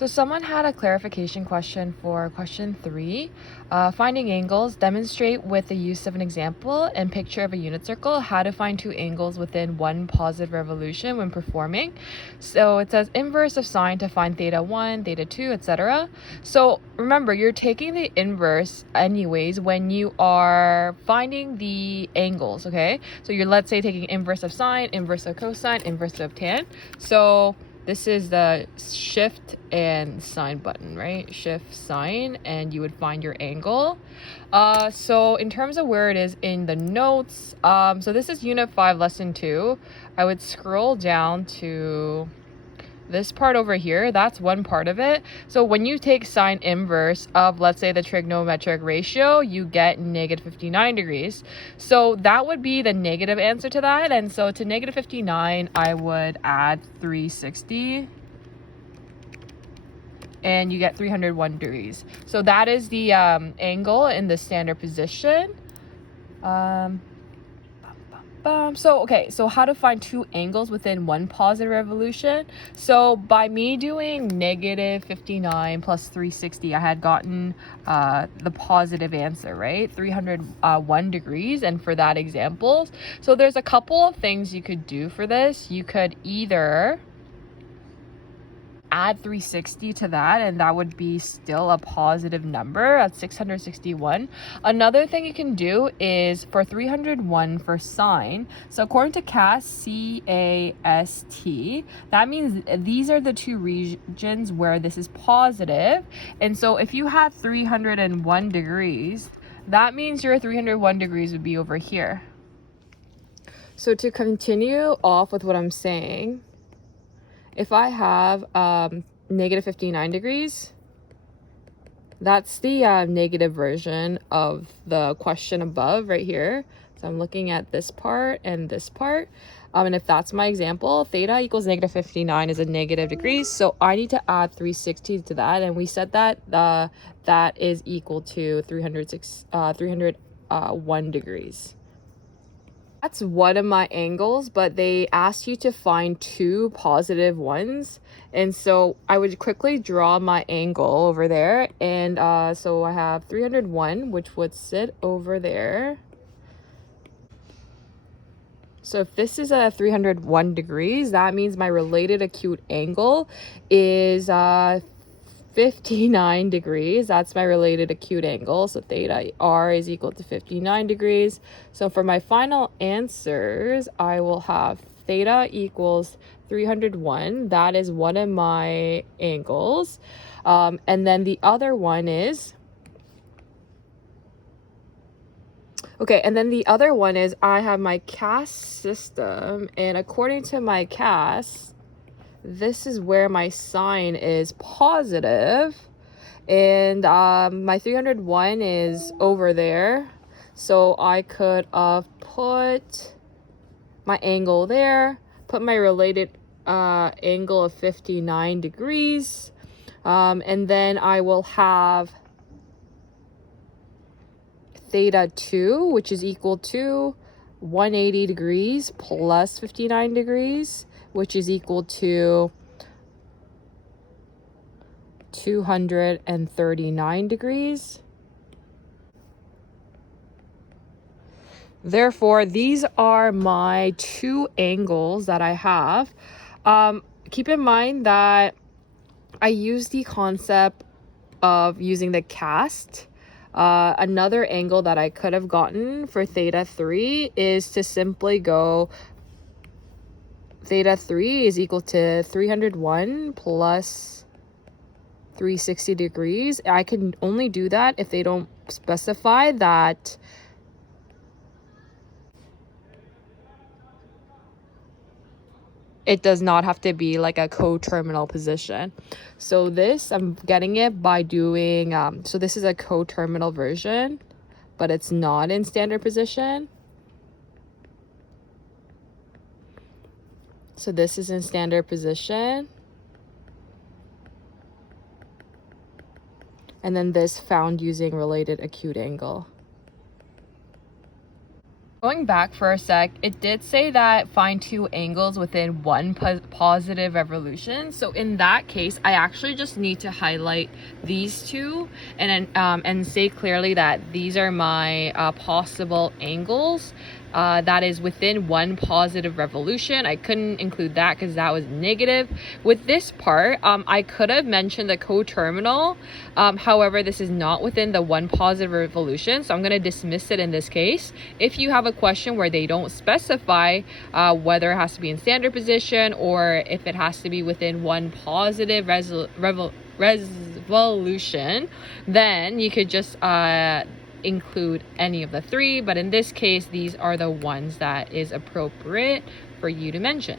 So someone had a clarification question for question 3. Finding angles, demonstrate with the use of an example and picture of a unit circle how to find two angles within one positive revolution when performing. So it says inverse of sine to find theta 1, theta 2, etc. So remember, you're taking the inverse anyways when you are finding the angles, okay? So you're, let's say, taking inverse of sine, inverse of cosine, inverse of tan. So this is the shift and sine button, right? Shift, sine, and you would find your angle. So in terms of where it is in the notes, so this is unit 5, lesson 2. I would scroll down to this part over here. That's one part of it. So when you take sine inverse of, let's say, the trigonometric ratio, you get negative 59 degrees. So that would be the negative answer to that. And so to negative 59, I would add 360. And you get 301 degrees. So that is the angle in the standard position. So how to find two angles within one positive revolution? So by me doing negative 59 plus 360, I had gotten the positive answer, right? 301 degrees. And for that example, so there's a couple of things you could do for this. You could either add 360 to that, and that would be still a positive number at 661. Another thing you can do is for 301 for sine. So according to CAST, C-A-S-T, that means these are the two regions where this is positive. And so if you had 301 degrees, that means your 301 degrees would be over here. So to continue off with what I'm saying, if I have negative 59 degrees, that's the negative version of the question above right here. So I'm looking at this part and this part. And if that's my example, theta equals negative 59 is a negative degrees. So I need to add 360 to that. And we said that that is equal to 301 degrees. That's one of my angles, but they asked you to find two positive ones. And so I would quickly draw my angle over there. And so I have 301, which would sit over there. So if this is a 301 degrees, that means my related acute angle is 59 degrees. That's my related acute angle. So theta r is equal to 59 degrees. So for my final answers, I will have theta equals 301. That is one of my angles. And then the other one is, okay, and then the other one is I have my CAST system. And according to my CAST, this is where my sine is positive, and my 301 is over there. So I could put my angle there, put my related angle of 59 degrees, and then I will have theta 2, which is equal to 180 degrees plus 59 degrees, which is equal to 239 degrees. Therefore, these are my two angles that I have. Keep in mind that I use the concept of using the CAST. Another angle that I could have gotten for theta 3 is to simply go theta 3 is equal to 301 plus 360 degrees. I can only do that if they don't specify that it does not have to be like a coterminal position. So this, I'm getting it by doing, so this is a coterminal version, but it's not in standard position. So this is in standard position. And then this found using related acute angle. Going back for a sec, it did say that find two angles within one positive revolution. So in that case, I actually just need to highlight these two and say clearly that these are my possible angles that is within one positive revolution. I couldn't include that because that was negative. With this part, I could have mentioned the coterminal. However, this is not within the one positive revolution, so I'm going to dismiss it in this case. If you have a question where they don't specify whether it has to be in standard position or if it has to be within one positive revolution, then you could just include any of the three, but in this case these are the ones that is appropriate for you to mention.